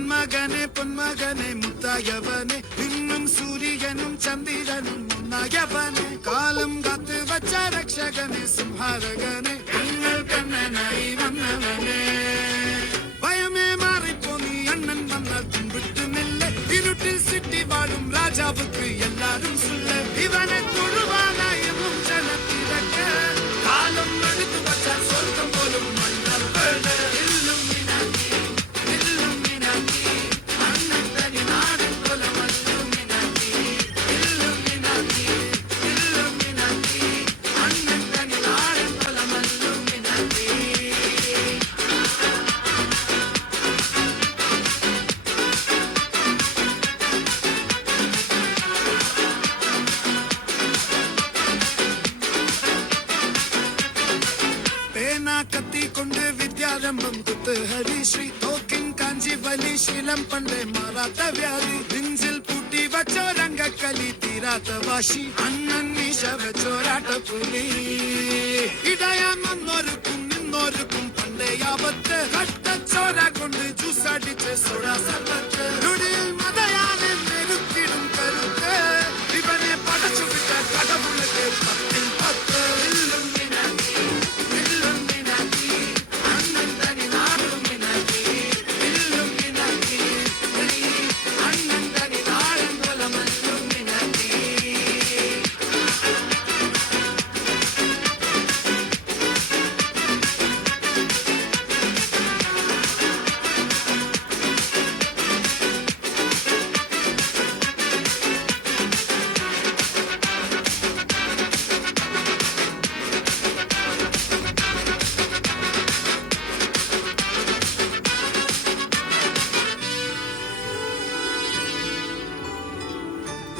നന്മകനെ പൊന്മകനെ മുത്തായവനെ ഇന്നും സൂര്യനും ചന്ദ്രനും ഒന്നായവനെ കാലം കാത്ത് വച്ച രക്ഷകനെ സംഹാരകനെ നിങ്ങൾ കണ്ണനായി വന്നവനെ ഭയമേ മാറിപ്പോ നീ അണ്ണൻ വന്നാൽ തുമ്പിട്ട് നില്ല ഇരുട്ടിൽ സിറ്റി വാഴും രാജാവുക്ക് എല്ലാരും സുല്ല ഇവനെ തൊഴുവാനായി എന്നും ജനത്തിരക്ക് കാലം എടുത്തു വച്ചാൽ സ്വർഗം പോലും മണ്ണൽ വീട് കത്തിക്കൊണ്ട് വിദ്യാരംഭം കുത്ത് ഹരിശ്രീ തോക്കിൻ കാഞ്ചി വലി ശീലം പണ്ടേ മാറാത്ത വ്യാധി നെഞ്ചിൽ പൂട്ടി വച്ചോരംഗക്കലി തീരാത്ത വാശി അണ്ണൻ മീശ വെച്ചോരാട്ട പുലി ഇടയാൻ വന്നോർക്കും നിന്നോർക്കും പണ്ടേ ആപത്ത് കട്ടച്ചോര കൊണ്ട് ജ്യൂസടിച്ച് സോഡാ സർബത്ത് നുടിയിൽ മതയാനെ നെരുക്കിടും കരുത്ത് ഇവനെ പടച്ചു വിട്ട കടവുള്ളത്തെ 10 ൽ 10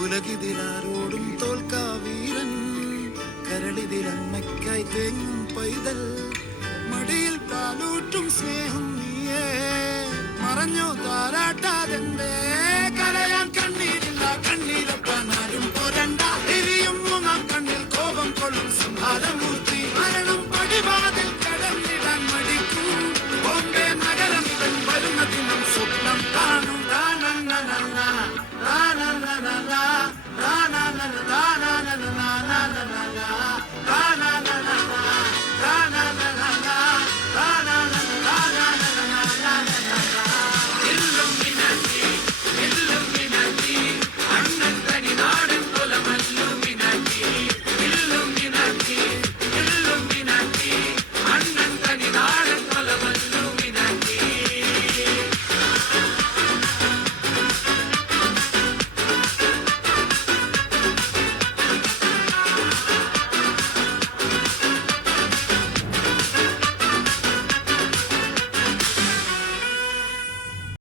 ഉലകിതിലാരോടും തോൽക്കാ വീരൻ കരളിതിലമ്മയ്ക്കായി തേങ്ങും പൈതൽ മടിയിൽ പാലൂട്ടും സ്നേഹം നീയേ മറഞ്ഞോ താരാട്ട